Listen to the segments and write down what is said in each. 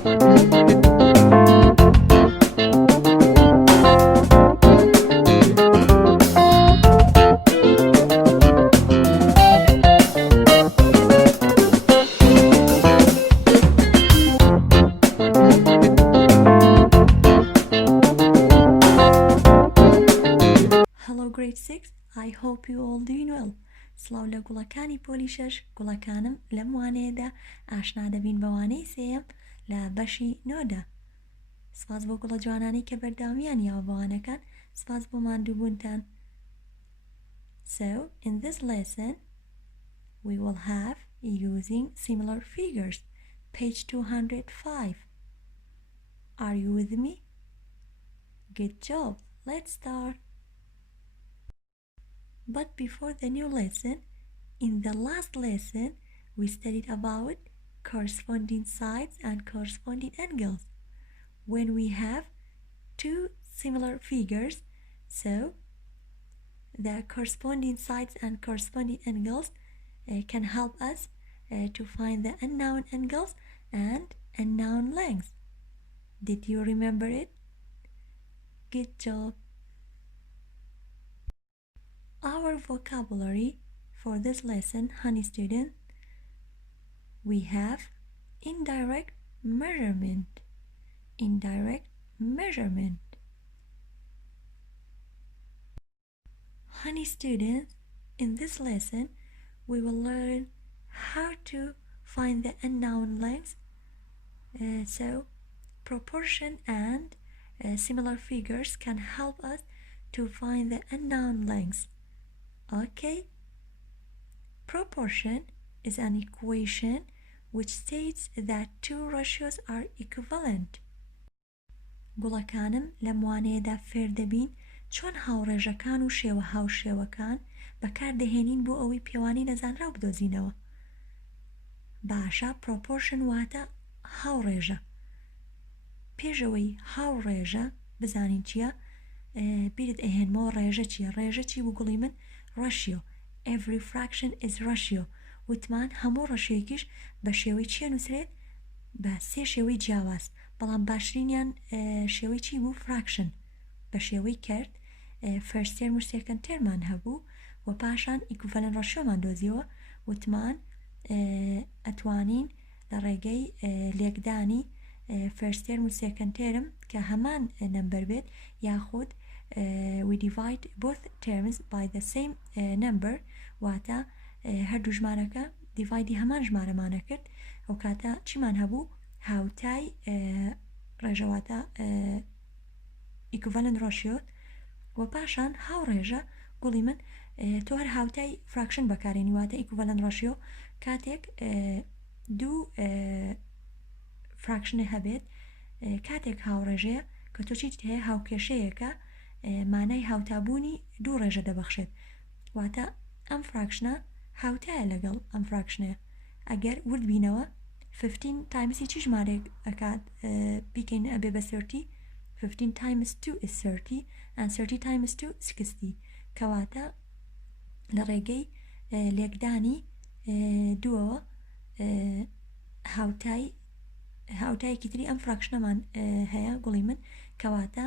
Grade 6, I hope you all doing well. سڵاو لە گوڵەکانی پۆلی 6 گوڵەکانم لەم وانەیەدا ئاشنا دەبین بە وانەی سێیەم لە بەشی 9دا. سپاس بۆ گوڵە جوانانی کە بەرداوامیان یاوە بە وانەکان. سپاس بۆ ماندووبوونتان. So, in this lesson, we will have using similar figures. Page 205. Are you with me? Good job. Let's start. But before the new lesson, in the last lesson, we studied about corresponding sides and corresponding angles. When we have two similar figures, so the corresponding sides and corresponding angles can help us to find the unknown angles and unknown lengths. Did you remember it? Good job. Our vocabulary for this lesson, honey student, we have indirect measurement. Indirect measurement. Honey students, in this lesson, we will learn how to find the unknown lengths. So, proportion and similar figures can help us to find the unknown lengths. Okay? Proportion is an equation which states that two ratios are equivalent. گوڵەکانم لە موانەیەدا فێر دەبین چۆن هاوڕێژەکان و شێوە هاوشێوەکان بەکاردەهێنین بۆ ئەوەی پێوانی نەزانراو بدۆزینەوە. باشە، proportion واتە هاوڕێژە. پێشەوەی هاوڕێژە بزانین چییە؟ بیرت ئەهێنمەوە ڕێژە چییە؟ ڕێژە چی بوو گوڵی من؟ ratio. Every fraction is ratio. وتمان هەموو ڕەشیۆیەکیش بە شێوەی چیە نووسرێت؟ بە سێ شێوەی جیاواز. بەڵام باشترینیان شێوەی چی بوو؟ fraction. بە شێوەی کرد first term و second termمان هەبوو و پاشان equivalent ratioمان دۆزیەوە. وتمان ئەتوانین لە ڕێگەی لێکدانی first term و second term کە هەمان نمبر بێت یاخود we divide both terms by the same number واتە هەردوو ژمارەکە دیڤایدی هەمان ژمارەمانە کرد ئەو کاتە چیمان هەبوو؟ هاوتای ڕێژەواتە equivalent ratio و پاشان هاوڕێژە گوڵی من تۆ هەر هاوتای fraction بەکارێنی واتە equivalent ratio کاتێک دوو fraction هەبێت کاتێک هاوڕێژەیە کە تۆ چیت هەیە هاوکێشەیەکە مانای هاوتابوونی دوو ڕێژە دەبەخشێت واتە ئەم فراکشنە هاوتایە لەگەڵ ئەم فراکشنەیە. ئەگەر ورد بینەوە 15 تایمسی چی ژمارەیەک ئەکات بیکەین ئەبێ بە 30 15 times 2 is 30 and 30 times 2 60 کەواتە لە ڕێگەی لێکدانی دووەوە هاوتایەکی تری ئەم فراکشنەمان هەیە گوڵی من کەواتە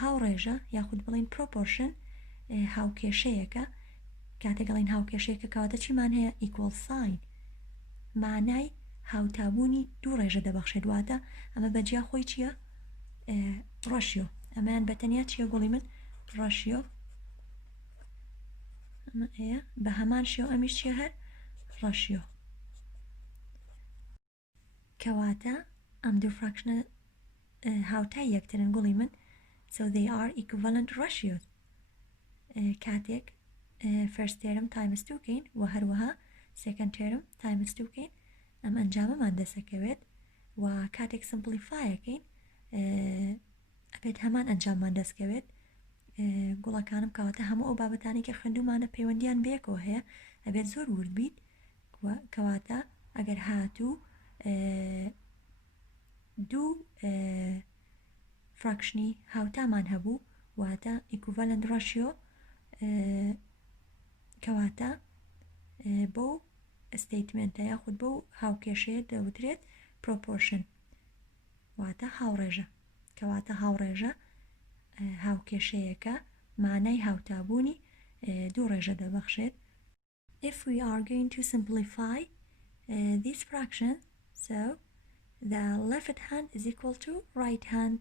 هاوڕێژە یاخود بڵین proportion هاوکێشەیەکە کاتێک گەڵین هاوکێشەیەکە کەواتە چیمان هەیە equal sign مانای هاوتابوونی دوو ڕێژە دەبەخشێت واتە ئەمە بەجیا خۆی چییە؟ ڕەشیۆ ئەمەیان بەتەنیا چییە گوڵی من؟ ڕەشیۆ ئەمە ئەیە بە هەمان شێو ئەمیش چیە هەر ڕەشیۆ کەواتە ئەم دوو فراکشنە هاوتای یەکترن گوڵی من so they are equivalent ratios کاتێک first term times 2 کەین و هەروەها second term times 2 کەین ئەم ئەنجامەمان دەسەکەوێت و کاتێک simplifyەکەین ئەبێت هەمان ئەنجاممان دەستکەوێت گوڵەکانم کەواتە هەموو ئەو بابەتانی کە خوێندومانە پەیوەندیان بەیەکەوە هەیە ئەبێت زۆر ورد بیت کەواتە ئەگەر هاتوو دوو فراکشنی هاوتامان هەبوو واتە equivalent ratio کەواتە بۆ statementە یاخود بۆ هاوکێشەیە دەوترێت proportion واتە هاوڕێژە کەواتە هاوڕێژە هاوکێشەیەکە مانای هاوتابوونی دوو ڕێژە دەبەخشێت. If we are going to simplify this fraction, so the left hand is equal to right hand,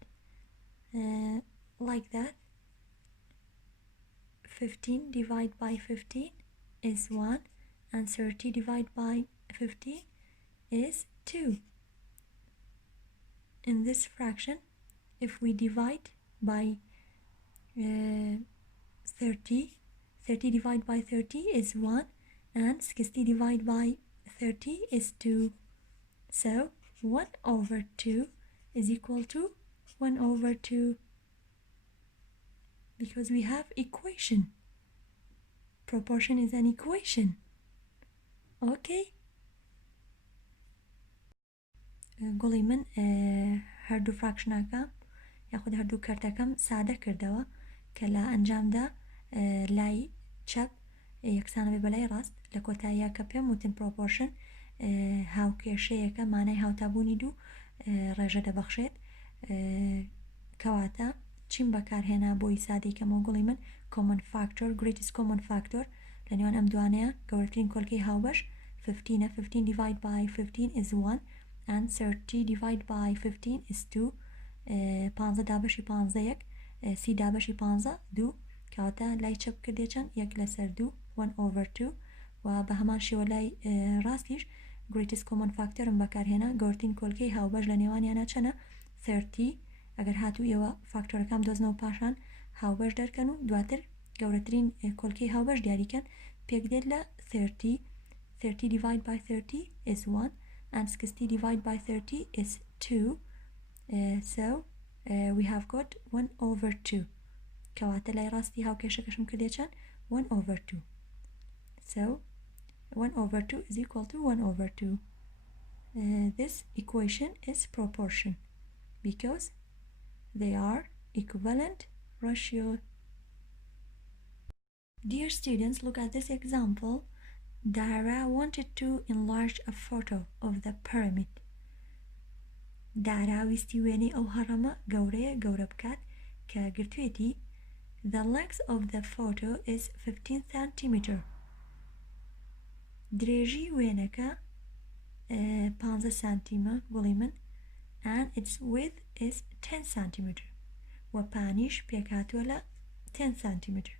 like that. 15 divided by 15 is 1 and 30 divided by 15 is 2. In this fraction, if we divide by 30 divided by 30 is 1 and 60 divided by 30 is 2. So 1 over 2 is equal to 1 over 2 because we have equation. Proportion is an equation. Okay. گوڵی من هەردوو فراکشنەکەم یاخود هەردوو کەرتەکەم سادە کردەوە کە لە ئەنجامدا لای چەپ یەکسانە بێ بەلای ڕاست لە کۆتاییە کە پێم وتن پرۆپۆرشن هاوکێشەیەکە مانای هاوتابوونی دوو ڕێژە دەبەخشێت کەواتە چیم بەکارهێنا بۆی سادەیکەمەوە گوڵی من common factor greatest common factor لە نێوان ئەم دوانەیە گەورەترین کۆلکەی هاوبەش 15 15 divided by 15 is 1 and 30 divided by 15 is 2. 15 دابەشی 15 30 دابەشی 15 2 کەواتە لای چەپ کردێ چەند 1 لەسەر 2 1 over 2 و بە هەمان شێوە لای ڕاستیش greatest common factor بەکارهێنا گەورەترین کۆلکەی هاوبەش لە نێوانیانە چەنە 30 ئەگەر هاتوو ئێوە فاکتۆرەکەم دۆزنەوە پاشان هاوبەش دەرکەن و دواتر گەورەترین کۆلکەی هاوبەش دیاریکەن پێک دێت لە 30 divided by 30 is 1 and 60 divided by 30 is 2. So we have got 1 over 2 کەواتە لای ڕاستی هاوکێشەکەشم کردێ چەند 1 over 2. So 1 over 2 is equal to 1 over 2. This equation is proportion because they are equivalent ratio. Dear students, look at this example. Dara wanted to enlarge a photo of the pyramid. Dara ویستی وێنەی ئەو هەڕەمە گەورە بکات کە گرتوێتی The length of the photo is 15 centimeter. درێژی وێنەکە 15 سانتیمە گوڵی من and its width is 10 centimeter. و پانیش پێکاتوە لە 10 centimeter.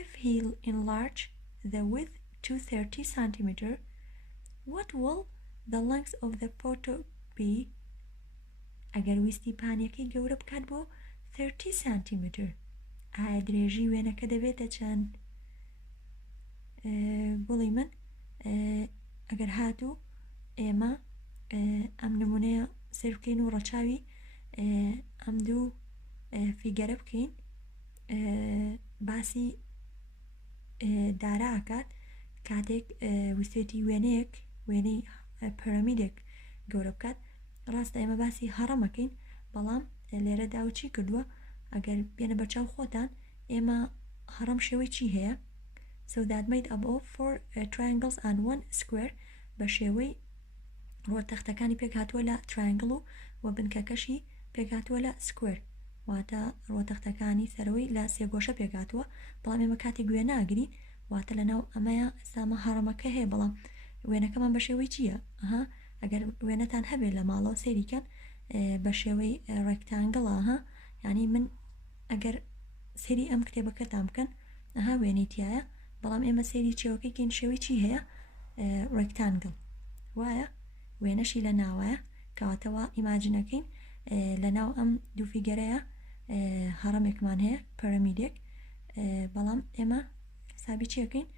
If he'll enlarge the width to 30 centimeter, what will the length of the photo be? ئەگەر ویستی پانیەکەی گەورە بکات بۆ 30 centimeter ئایا درێژی وێنەکە دەبێتە چەند؟ گوڵی من ئەگەر هاتوو ئێمە ئەم نمونەیە سیر بکەین و ڕەچاوی ئەم دوو فیگەرە بکەین باسی داراکات کاتێک ویستێتی وێنەی پەرەمیدێک گەورە بکات ڕاستە ئێمە باسی هەڕەمەکەین بەڵام لێرەدا و چی کردووە ئەگەر بێنە بەرچاو خۆتان ئێمە هەڕەم شێوەی چی هەیە so that made up of 4 triangles and 1 square بە شێوەی ڕۆتەختەکانی پێک هاتووە لە triangle و بنکەکەشی پێک هاتووە لە square واتە ڕۆتەختەکانی سەرەوەی لە سێگۆشە پێک هاتووە بەڵام ئێمە کاتێک وێنە ئاگرین واتە لەناو ئەمەیە ئێستامە هەڕەمەکە هەیە بەڵام وێنەکەمان بە شێوەی چییە؟ ئەگەر وێنەتان هەبێت لە ماڵەوە سێریکەن بە شێوەی ڕێکتانگڵە یعنی من ئەگەر سێری ئەم کتێبەکەتان بکەن وێنەی تایە بەڵام ئێمە سێری چێوەکەیکەین شێوەی چی هەیە؟ ڕێکتانگڵ وایە وێنەشی لە ناوایە کەواتەوە ئیماجینەکەین لە ناو ئەم دوو فیگەرەیە هەڕەمێکمان هەیە پەرەمیدێک بەڵام ئێمە حسابی چیەکەین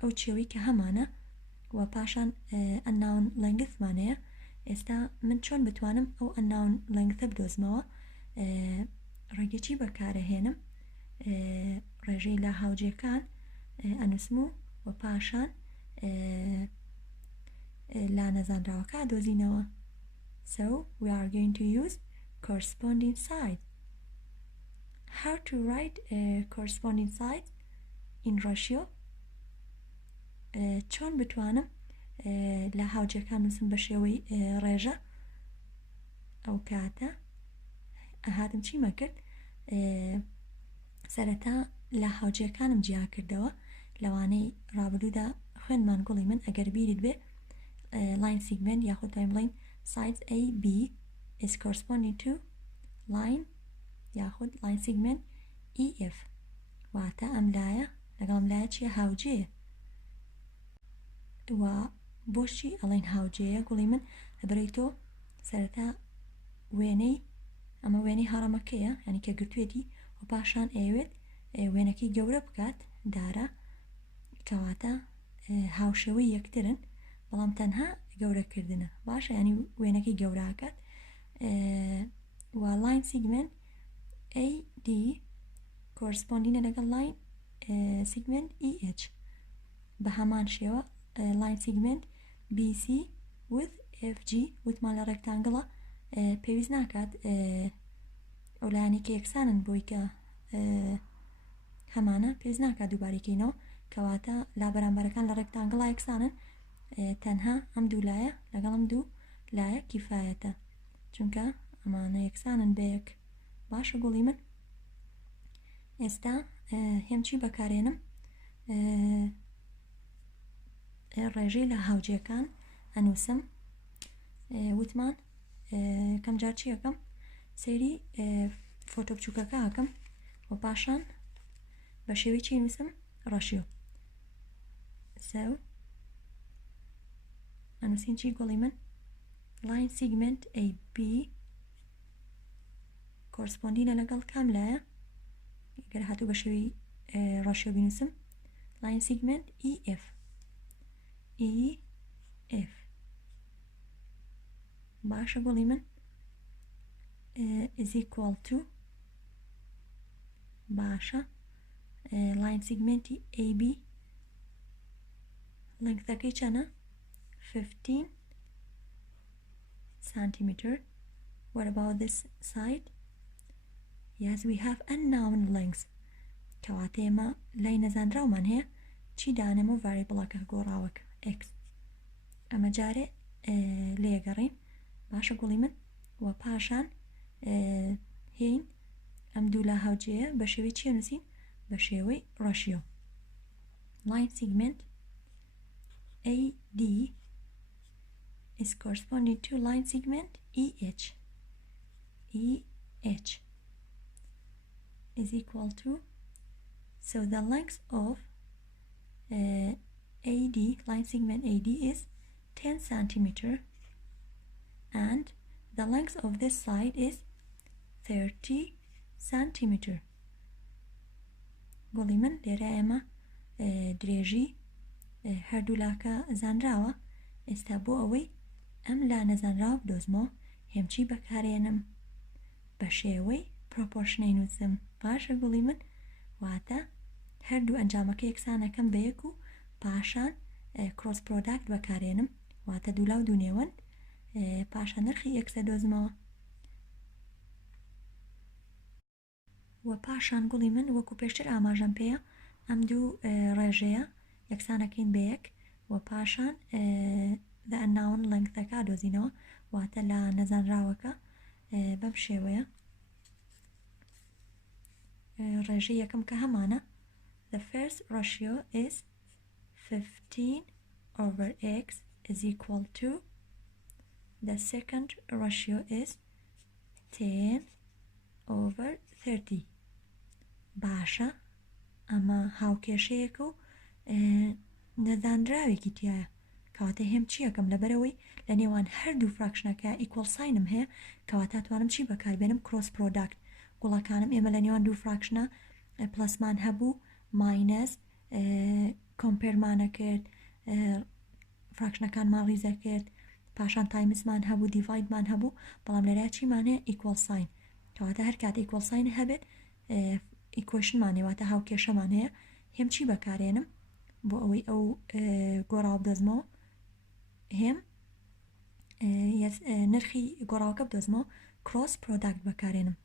ئەو چێوەی کە هەمانە و پاشان ئەناون لەنگثمان هەیە ئێستا من چۆن بتوانم ئەو ئەناون لەنگثە بدۆزمەوە ڕێگەی بەکارەهێنم ڕێژەی لە هاوجێکان ئەنووسم و پاشان لا نەزانراوەکە دۆزینەوە so we are going to use corresponding sides. How to write a corresponding side in ratio? چۆن بتوانم لە هاوجێکان نووسم بە شێوەی ڕێژە ئەو کاتە هاتم چیمە کرد سەرەتا لە هاوجێکانم جیا کردەوە لەوانەی ڕابردوودا خوێنمان گوڵی من ئەگەر بیرت بێ line segment یاخود توانین بڵین sides AB is corresponding to line یاخود line segment EF واتە ئەم لایە لەگەڵ لایە چیە هاوجێیە و بۆچی ئەڵێن هاوجێیە گوڵی من لەبەرەوەی تۆ سەرەتا وێنەی ئەمە وێنەی هەڕەمەکەیە ینی کە گرتوێتی و پاشان ئەوێت وێنەکەی گەورە بکات دارە کەواتە هاوشێوەی یەکترن بەڵام تەنها گەورەکردنە باشە ینی وێنەکەی گەوراکات و line segment AD کۆرسپۆندینە لەگەڵ line segment EH بە هەمان شێوە line segment BC with FG وتمان لە ڕێکتانگڵە پێویست ناکات ئەولایانی کە یەکسانن بۆی کە هەمانە پێویست ناکات دووبارەکەینەوە کەواتە لا بەرامبەرەکان لە ڕێکتانگڵە یەکسانن تەنها ئەم دوو لایە لەگەڵ ئەم دوو لایە کیفایەتە چونکە ئەمانە یەکسانن بەیەک باشە گوڵی من ئێستا هێم چی بەکارێنم ڕێژەی لە هاوجێکان ئەنووسم وتمان کەم جار چی یەکەم سەیری فۆتۆ بچووکەکە ئەکەم و پاشان بە شێوەی چی نووسم ڕەشیۆ سەو ئەنووسین چی گوڵی من line segment AB کۆرسپۆندینە لەگەڵ کام لایە گەر هاتوو بە شێوەی ڕەشیۆ بینووسم line segment EF باشە گوڵی من is equal to باشە line segmenti AB lengthەکەی چەنە 15 centimeter. What about this side? Yes, we have unknown lengths. کەواتە ئێمە لای نەزانراومان هەیە چی دانەمە و ڤاریبڵەکە گۆڕاوەکە x ئەمە جارێ لێگەڕین باشە گوڵی من و پاشان هین ئەم دوو لە هاوجەیە بە شێوەی چی نووسین بە شێوەی ڕەشیۆ line segment AD is corresponding to line segment EH is equal to so the length of AD line segment AD is 10 centimeter and the length of this side is 30 centimeter. گوڵی من لێرە ئێمە درێژی هەردوو لاکە زانراوە ئێستا بۆ ئەوەی ئەم لا نەزانراوە بدۆزمەوە هێمچی بەکارێنم بە شێوەی پرۆپۆرشنەی نووسم باشە گوڵی من واتە هەردوو ئەنجامەکە یەکسانەکەم بە یەک و پاشان کڕۆس پرۆداکت بەکارێنم واتە دوولاو دوونێوەن پاشان نرخی ئەکسە دۆزمەوە و پاشان گوڵی من وەکو پێشتر ئاماژەم پێیە ئەم دوو ڕێژەیە یەکسانەکەین بە یەک و پاشان the unknown lengthەکە دۆزینەوە واتە لە نەزانراوەکە بەم شێوەیە ڕێژەی یەکەم کە هەمانە the first ratio is 15 over x is equal to the second ratio is 10 over 30 باشە ئەمە هاوکێشەیەکە و نەزانراوێکی تایە کەواتە هێم چی یەکەم لەبەرەوەی لە نێوان هەردوو فراکشنەکە ئیکۆڵ ساینم هەیە کەواتە توانم چی بەکاربێنم کڕۆس پرۆداکت گوڵەکانم ئێمە لە نێوان دوو فراکشنە پلسمان هەبوو ماینەس کۆمپێرمانە کرد فراکشنەکانمان ڕیزە کرد پاشان تایمسمان هەبوو دیڤایدمان هەبوو بەڵام لەلای چیمان هەیە ئیکۆڵ ساین کەواتە هەر کات ئیکۆڵ ساین هەبێت ئیکۆیشنمان هێواتە هاوکێشەمان هەیە هێم چی بەکارێنم بۆ ئەوەی ئەو گۆڕاو بدۆزمەوە هێم نرخی گۆڕاوەکە بدۆزمەوە کڕۆس پرۆداکت بەکارێنم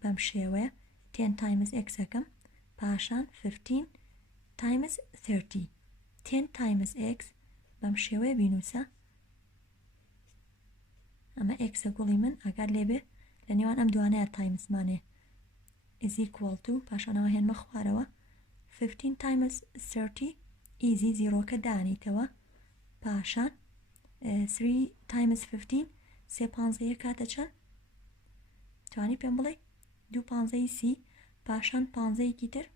بەم شێوەیە 10 times x ئەکەم پاشان 15 times 30 10 times x بەم شێوەیە بینوسە ئەمە ئەمە ئێکسە گوڵی من ئاگار لێبێ لە نێوان ئەم دوانەیە تایمزمانێ is equal to پاشانەوە هێنمە خوارەوە 15 times 30 easy زیرۆکە دانیتەوە پاشان 3 times 15 سێ پانزەیە کاتە چەند توانی پێم بڵێ دوو پانزەی سی پاشان پانزەیەکی تر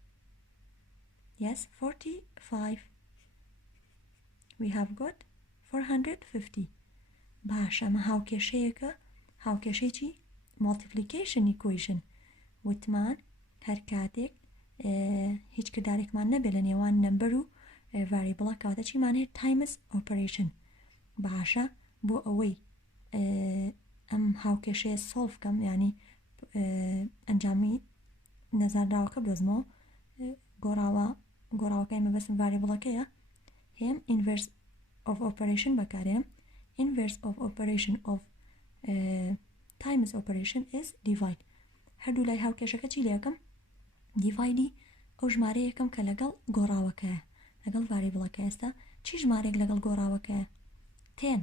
yes 45 we have got 450 باشە ئەمە هاوکێشەیەکە هاوکێشەی چی multiplication equation وتمان هەر کاتێک هیچ کردارێکمان نەبێت لە نێوان نەمبەر و ڤاریبڵە کاتە چیمان هەیە تایمز ئۆپەرێشن باشە بۆ ئەوەی ئەم هاوکێشەیە سۆڵف بکەم ینی ئەنجامی نەزانراوەکە بدۆزمەوە گۆڕاوەکەی مەبەستم ڤاریبڵەکەیە هێم inverse of operation بەکارێنم inverse of operation of times operation is divide هەردوو لای هاوکێشەکە چی لێکم دیڤایدی ئەو ژمارە یەکەم کە لەگەڵ گۆڕاوەکەیە لەگەڵ ڤاریبڵەکە ئێستا چی ژمارێک لەگەڵ گۆڕاوەکەیە 10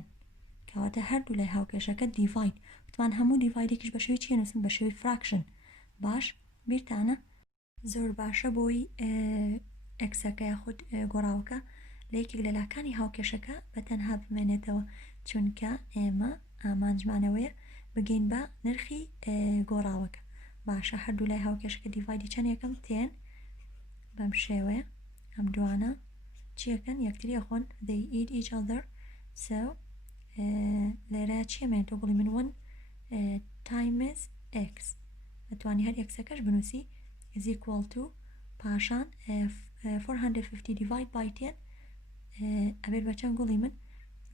کەواتە هەردوو لای هاوکێشەکە دیڤاید وتمان هەموو دیڤایدێکیش بە شێوەی چی نووسم بە شێوەی فراکشن باش بیرتانە زۆر باشە بۆی ئەکسەکە یاخود گۆڕاوەکە لە یەکێک لە لاکانی هاوکێشەکە بە تەنها بمێنێتەوە چونکە ئێمە ئامانجمانەوەیە بگەین بە نرخی گۆڕاوەکە باشە هەردوو لای هاوکێشەکە دیڤایدی چەند یەکەم 10 بەم شێوەیە ئەم دوانە چیەکەن یەکتری ئەخۆن they eat each other so لێرە چیەمێنێتەوە گوڵی من 1 times x ئەتوانی هەر ئەکسەکەش بنووسی is equal to پاشان 450 divide by 10 ئەبێت بە چەند گوڵی من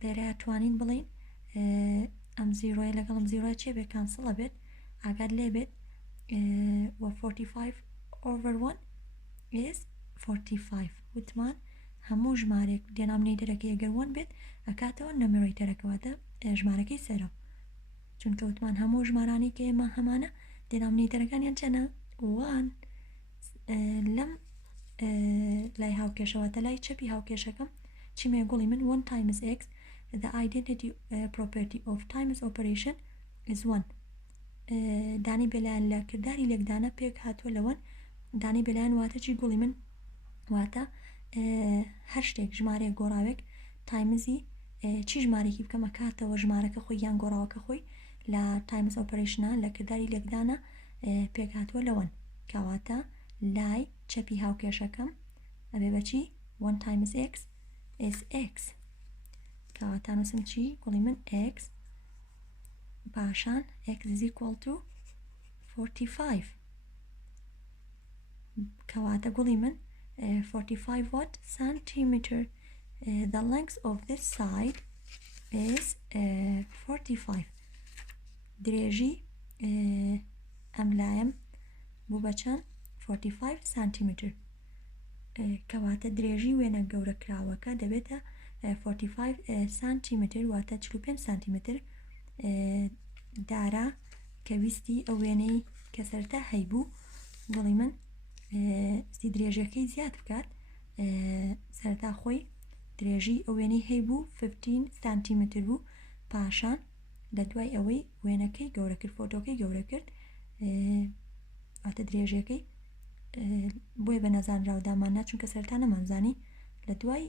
لێرە توانین بڵین ئەم زیرۆیە لەگەڵم زیرۆە چێ بێت کانسڵە بێت ئاگات لێ بێت 45 over 1 is 45 وتمان هەموو ژمارێک دێنامنیتەرەکە ئەگەر 1 بێت ئەکاتەوە نەمێڕیتەرەکەواتە ژمارەکەی سەرەوە چونکە وتمان هەموو ژمارانی کە ئێمە هەمانە دێنامنیتەرەکانیان چەنە 1 لەم لای هاوکێشەوەتە لای چەپی هاوکێشەکەم چیمێ گوڵی من 1 times x the identity property of times operation is 1 دانی بێلایەن لە کردداری لێکدانە پێک هاتووە لەوەن دانی بێلایەن واتە چی گوڵی من واتە هەر شتێک ژمارەیە گۆڕاوێک تایمزی چی ژمارێکی بکەمە کاتەوە ژمارەکە خۆی یان گۆڕاوەکە خۆی لە تایمز ئۆپەرێشنە لە کردداری لێکدانە پێک هاتووە لەوەن کەواتە لای چەپی هاوکێشەکەم ئەبێ بەچی 1 times x is x کەواتە نووسم چی گوڵی من x پاشان x is equal to 45 کەواتە گوڵی من 45 watt centimeter the length of this side is 45 درێژی ئەم لایم بوو بە چەند 45 centimeter کەواتە درێژی وێنە گەورە کراوەکە دەبێتە 45 centimeter واتە 45 centimeter دارا کە ویستی ئەو وێنەی کە سەرتا هەیبوو گوڵی من ستی درێژەکەی زیاد بکات سەرتا خۆی درێژی ئەو وێنەی هەیبوو 15 سانتیمتر بوو پاشان لە دوای ئەوەی وێنەکەی گەورە کرد فۆتۆکەی گەورە کرد ئاتە درێژەکەی بۆیە بە نەزانراوداماننا چونکە سەرتا نەمانزانی لە دوای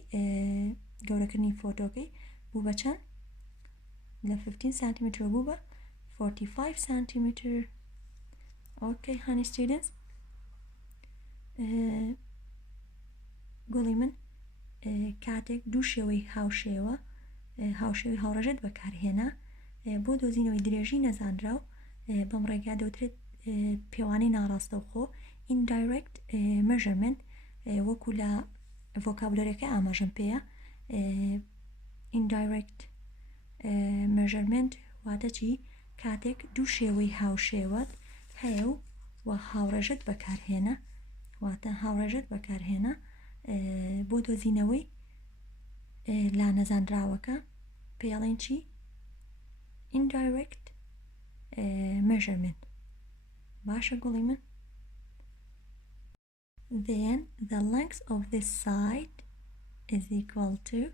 گەورەکردنی فۆتۆکەی بوو بە چەند لە 15 سانتیمتر بوو بە 45 سانتیمتر okay honey students گوڵی من کاتێک دوو شێوەی هاوشێوەی هاوڕەژەت بەکارهێنا بۆ دۆزینەوەی درێژی نەزانراو بەم ڕێگا دەوترێت پێوانەی ناڕاستەوخۆ indirect measurement وەکو لە ڤۆکابولەرەکە ئاماژەم پێیە indirect measurement واتە چی کاتێک دوو شێوەی هاوشێوەت هەیە و هاوڕێژەت بەکارهێنا واتە هاوڕێژەت بەکارهێنا بۆ دۆزینەوەی لا نەزانراوەکە پێڵێن چی indirect measurement باشە گوڵی من then the length of this side is equal to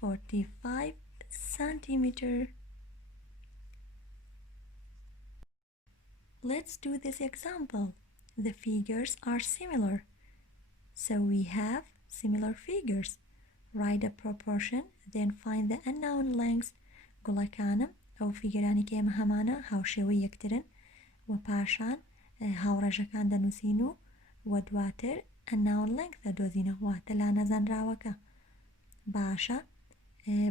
45 centimeter let's do this example. The figures are similar, so we have similar figures. Write a proportion, then find the unknown lengths. گوڵەکانم ئەو فیگەرانی کە ئێمە هەمانە هاوشێوەی یەکترن و پاشان هاوڕێژەکان دەنووسین و دواتر unknown length دەدۆزینە واتە لا نەزانراوەکە. باشە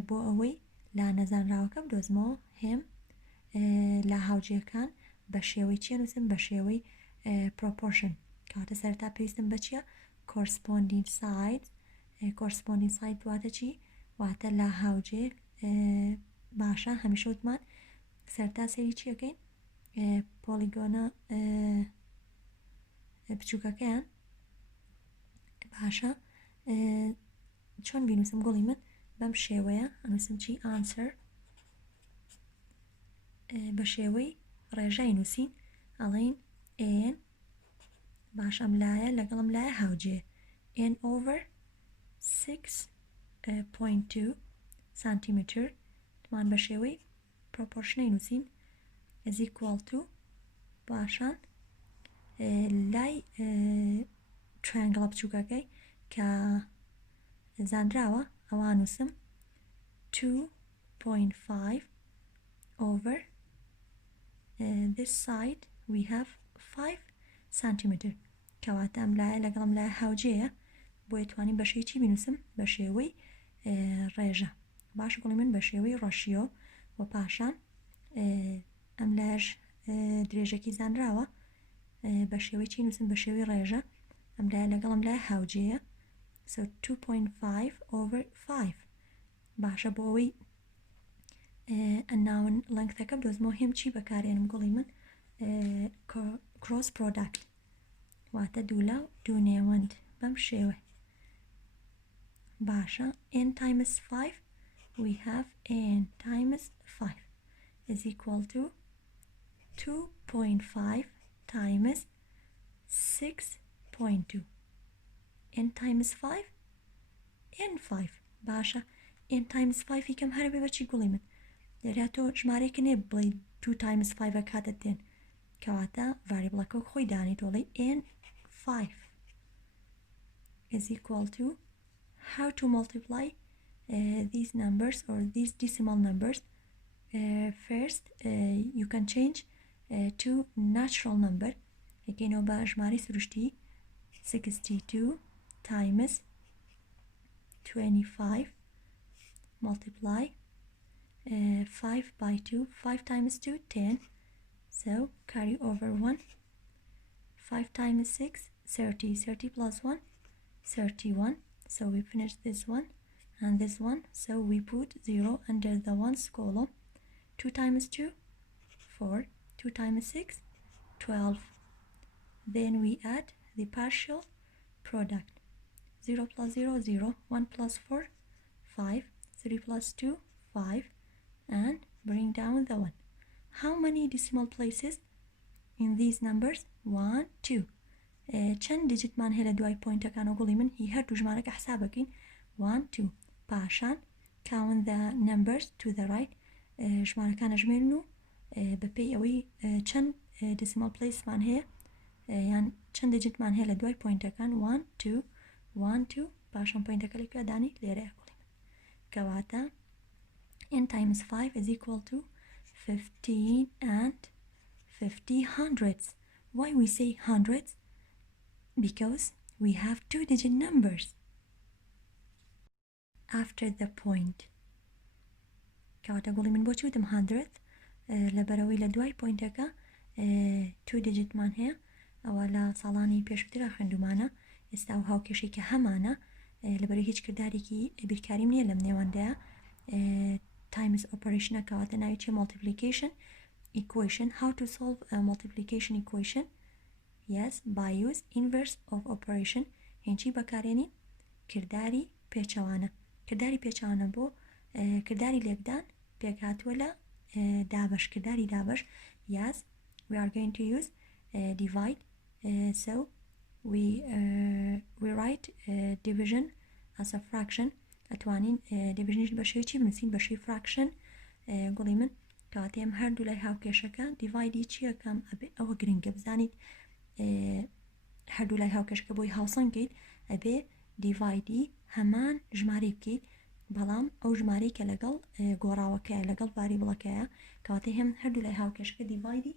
بۆ ئەوەی لا نەزانراوەکە بدۆزمەوە هێم لا هاوجێکان بە شێوەی چیە نووسم بە شێوەی proportion کاتە سەرتا پێویستم بە چیە corresponding sides. corresponding side دواتە چی واتە لا هاوجێک. باشە هەمیشە وتمان سەرتا سەیری چیەکەین پۆلیگۆنە بچووکەکەیان. باشە چۆن بینوسم گوڵی من بەم شێوەیە ئەنووسم چی answer بە شێوەی ڕێژای نووسین ئەڵێن n باش ئەم لایە لەگەڵم لایە هاوجێ n over 6.2 سانتیمتر تمان بە شێوەی proportionەی نووسین is equal to باشان لای triangle بچووکەکەی کە زانراوە ئەوە نووسم 2.5 over this side we have 5 centimeter کەواتە ئەم لایە لەگەڵم لایە هاوجەیە بۆ توانین بە شێوەی چی بینوسم بە شێوەی ڕێژە. باش گوڵی من بە شێوەی ڕەشیۆ و پاشان ئەم لایەش درێژێکی زانراوە بە شێوەی چی نووسم بە شێوەی ڕێژە ئەم لایە لەگەڵم لایە هاوجەیە so 2.5 over 5. باشە بۆ ئەوەی ئەناون لەنگتەکە بدۆزمەوە هێم چی بەکارێنم گوڵی من cross product واتە دوولاو دوو نێوەند بەم شێوە. باشە n times 5 we have n times 5 is equal to 2.5 times 6.2 n times 5 n5 باشە n times 5 یکەم هەرە بێ بەچی گوڵی من لێرا تۆ ژمارەیەکە نێ بڵێ 2 times 5 کاتت دێن کەواتە ڤاریبڵەکە خۆی دانی تۆڵی n5 is equal to how to multiply these numbers or these decimal numbers. First you can change to natural number again بە ژمارەی سروشتی 62 times 25 multiply 5 by 2 5 times 2 10 so carry over 1 5 times 6 30 30 plus 1 31 so we finish this one and this one so we put 0 under the ones column 2 times 2 4 2 times 6 12 then we add the partial product 0 plus 0 0 1 plus 4 5 3 plus 2 5 and bring down the 1. How many decimal places in these numbers 1 2 چەند دیجیتمان هەیە لە دوای پۆینتەکانە گوڵی من هی هەردوو ژمارەکە حساب بکەین 1 2 پاشان count the numbers to the right ژمارەکانە ژمێرن و بەپێی ئەوەی چەند decimal placeمان هەیە یان چەند دیجیتمان هەیە لە دوای پۆینتەکان 1 2 1 2 پاشان پۆینتەکە لەکوێ دانی لێرەیە گوڵی من کەواتە n times 5 is equal to 15 and 50 hundredths. Why we say hundredths? Because we have two-digit numbers after the point. کەواتە گوڵی من بۆچی وتم hundredth لەبەرەوەی لە دوای پۆینتەکە two-digit مان هەیە ئەوە لە ساڵانی پێشووترا خوێندومانە ئێستا و هاوکێشی کە هەمانە لەبەرەوەی هیچ کردارێکی بیرکاریم نییە لەم نێوەندەیە times operation کەواتە ناوی چیە multiplication equation. How to solve a multiplication equation? Yes, by use inverse of operation. هێنچی بەکارێنین کردداری پێچەوانە. کردداری پێچەوانە بۆ کردداری لێکدان پێکهاتووە لە دابش کردداری دابش. Yes, we are going to use divide. So we write division as a fraction. ئەتوانین division بە شێوەی چی بنووسین بە شێوەی fraction گوڵی من کەواتە ئێمە هەردوو لای هاوکێشەکە دیڤایدی چیەکەم ئەبێ ئەوە گرنگە بزانیت هەردوو لای هاوکێشەکە بۆی هاوسەنگیت ئەبێ دیڤایدی هەمان ژمارەی بکەیت بەڵام ئەو ژمارەی کە لەگەڵ گۆڕاوەکەیە لەگەڵ ڤاریبڵەکەیە کەواتە هێم هەردوو لای هاوکێشەکە دیڤایدی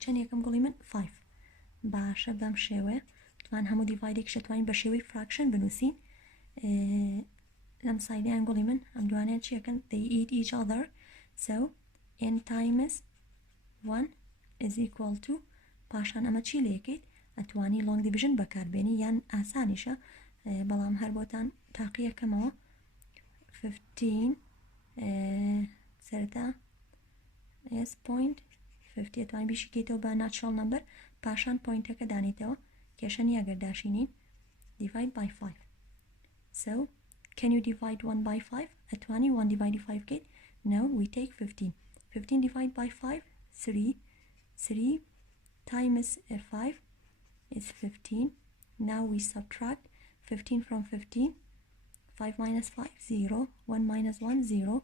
چەند یەکەم گوڵی من 5 باشە بەم شێوەیە توان هەموو دیڤایدێکیشە توانین بە شێوەی فراکشن بنووسین لەم سایدیان گوڵی من ئەم دوانیان چیەکەن they eat each other so n times 1 is equal to پاشان ئەمە چی لێکیت ئەتوانی long division بەکاربێنی یان ئاسانیشە بەڵام هەر بۆتان تاقیەکەمەوە 15 سەرتا s point 50 توانین بیشکیتەوە بە natural number پاشان پوینتەکە دانیتەوە کێشە نیە گەرداشینین divide by 5 so can you divide 1 by 5 ئەتوانی 1 divide 5 بکەیت no we take 15 15 divide by 5 3 times 5 is 15 now we subtract 15 from 15 5 minus 5 0 1 minus 1 0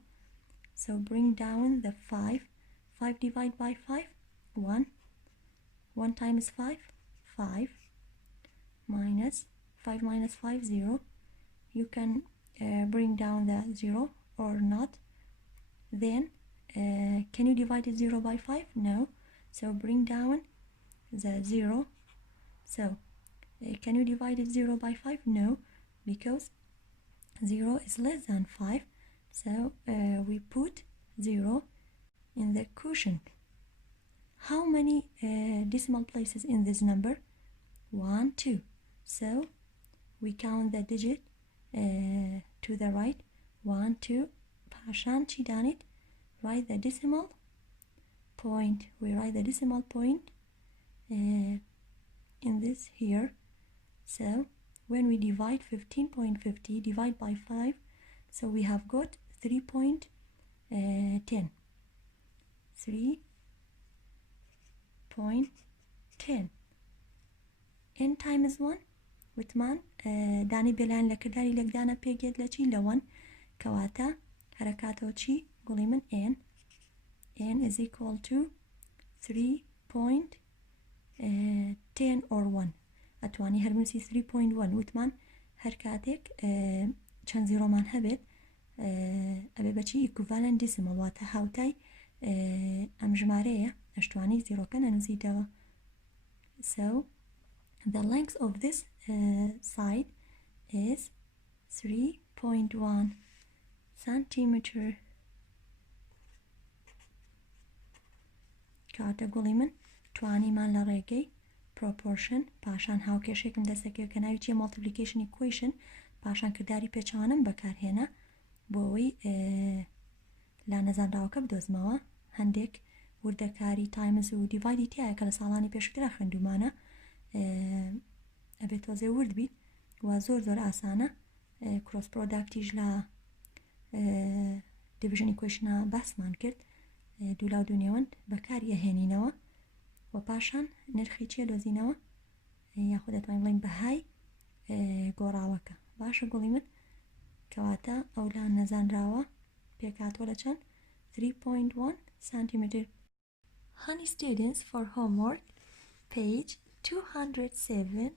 so bring down the 5 5 divided by 5 1 1 times 5 5 minus 5 minus 5 0 you can bring down the 0 or not then can you divide it 0 by 5 no so bring down the 0 so can you divide it 0 by 5 no because 0 is less than 5 so we put 0 in the quotient. How many decimal places in this number? 1 2 so we count the digit to the right 1 2 pashan chidanit write the decimal point we write the decimal point in this here so when we divide 15.50 divide by 5 so we have got 3.10 3.10 n times 1 وتمان دانی بلان لەکرداری لەکدانە پێگێت لە چی لە 1 کەواتە هەرەکاتەوە چی گوڵی من n is equal to 3.10 or 1 ئەتوانی هەرمنووسی 3.1 وتمان هەر کاتێک چەند زیرۆمان هەبێت ئەبێ بەچی equivalent decimal واتە هاوتای ئەم ژمارەیە ئەشتوانی زیرۆکە نەنووسیتەوە so the length of this side is 3.1 centimeter کاتە گوڵی من توانیمان لە ڕێگەی proportion پاشان هاوکێشێکم دەستەکەوە کە ناوی چیە multiplication equation پاشان کردداری پێچوانم بەکارهێنا بۆ ئەوەی لا نەزانراوەکە بدۆزمەوە هەندێک وردەکاری تایمز و دیڤایدی تایە کە لە ساڵانی پێشترا خوێندومانە ئەبێت تۆزێ ورد بیت و زۆر ئاسانە کڕۆس پرۆداکتیش لە دیڤیژن ئیکوێشنە باسمان کرد دوولاو دوونێوەند بەکاری ئەهێنینەوە و پاشان نرخی چیە دۆزینەوە یاخۆ دەتوانین بڵین بەهای گۆڕاوەکە باشە گوڵی من کەواتە ئەو لا نەزانراوە پێکاتوە لە چەند 3.1 centimeter. Honey students for homework page 207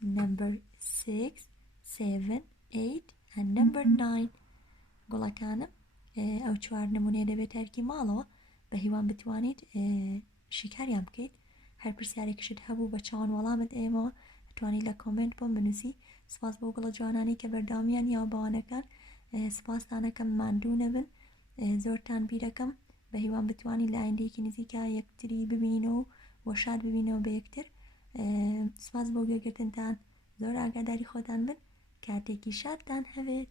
number 6 7 8 and number 9 گوڵەکانم ئەو چوار نمونێ دەبێت هەرکی ماڵەوە بە هیوان بتوانیت شیکاریان بکەیت هەر پرسیارێکشت هەبوو بە چاوان وەڵامت ئێمەوە توانی لە کۆمنت بۆم بنووسی سپاس بۆ گوڵە جوانانی کە بەرداوامیان یاوبەوانەکان سپاسدانەکەم ماندوو نەبن زۆرتان بیرەکەم بە هیوان بتوانی لە ئایندەیەکی نزیکا یەکتری ببینینەوە و شاد ببینەوە بە یەکتر سپاس بۆ گوێگرتنتان زۆر ئاگاداری خۆتان بن کاتێکی شادتان هەبێت